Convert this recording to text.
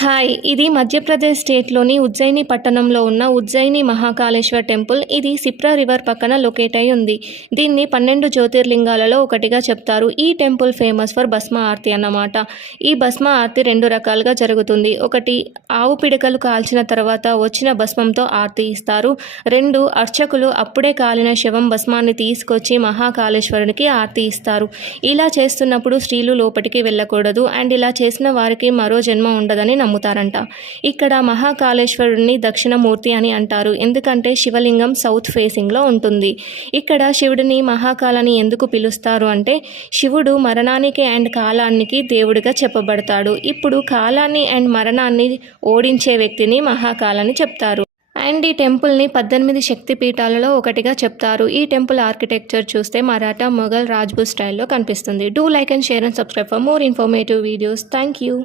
Hi! ఇది మధ్యప్రదేశ్ స్టేట్‌లోని ఉజ్జయిని పట్టణంలో ఉన్న ఉజ్జయిని మహాకాళేశ్వర్ టెంపుల్. ఇది సిప్రా రివర్ పక్కన లొకేట్ అయి ఉంది. దీన్ని 12 జ్యోతిర్లింగాలలో ఒకటిగా చెప్తారు. ఈ టెంపుల్ ఫేమస్ ఫర్ భస్మ ఆరతి అన్నమాట. ఈ భస్మ ఆరతి 2 రకాలుగా జరుగుతుంది. ఒకటి ఆవు పిడకలు కాల్చిన తర్వాత వచ్చిన భస్మంతో ఆరతి ఇస్తారు. 2 అర్చకులు అప్పుడే కాలిన శవం భస్మాన్ని తీసుకొచ్చి మహాకాళేశ్వరునికి ఆరతి ఇస్తారు. ఇలా చేస్తున్నప్పుడు స్త్రీలు లోపటికి వెళ్ళకూడదు అండ్ ఇలా చేసిన వారికి మరో జన్మ ఉండదని నమ్ముతారంట. ఇక్కడ మహాకాళేశ్వరుడిని దక్షిణమూర్తి అని అంటారు. ఎందుకంటే శివలింగం సౌత్ ఫేసింగ్లో ఉంటుంది. ఇక్కడ శివుడిని మహాకాలని ఎందుకు పిలుస్తారు అంటే శివుడు మరణానికి అండ్ కాలానికి దేవుడిగా చెప్పబడతాడు. ఇప్పుడు కాలాన్ని అండ్ మరణాన్ని ఓడించే వ్యక్తిని మహాకాలని చెప్తారు. అండ్ ఈ టెంపుల్ని 18 శక్తి పీఠాలలో ఒకటిగా చెప్తారు. ఈ టెంపుల్ ఆర్కిటెక్చర్ చూస్తే మరాఠా, మొఘల్, రాజ్పూట్ స్టైల్లో కనిపిస్తుంది. Do like and share and subscribe for more informative videos. Thank you.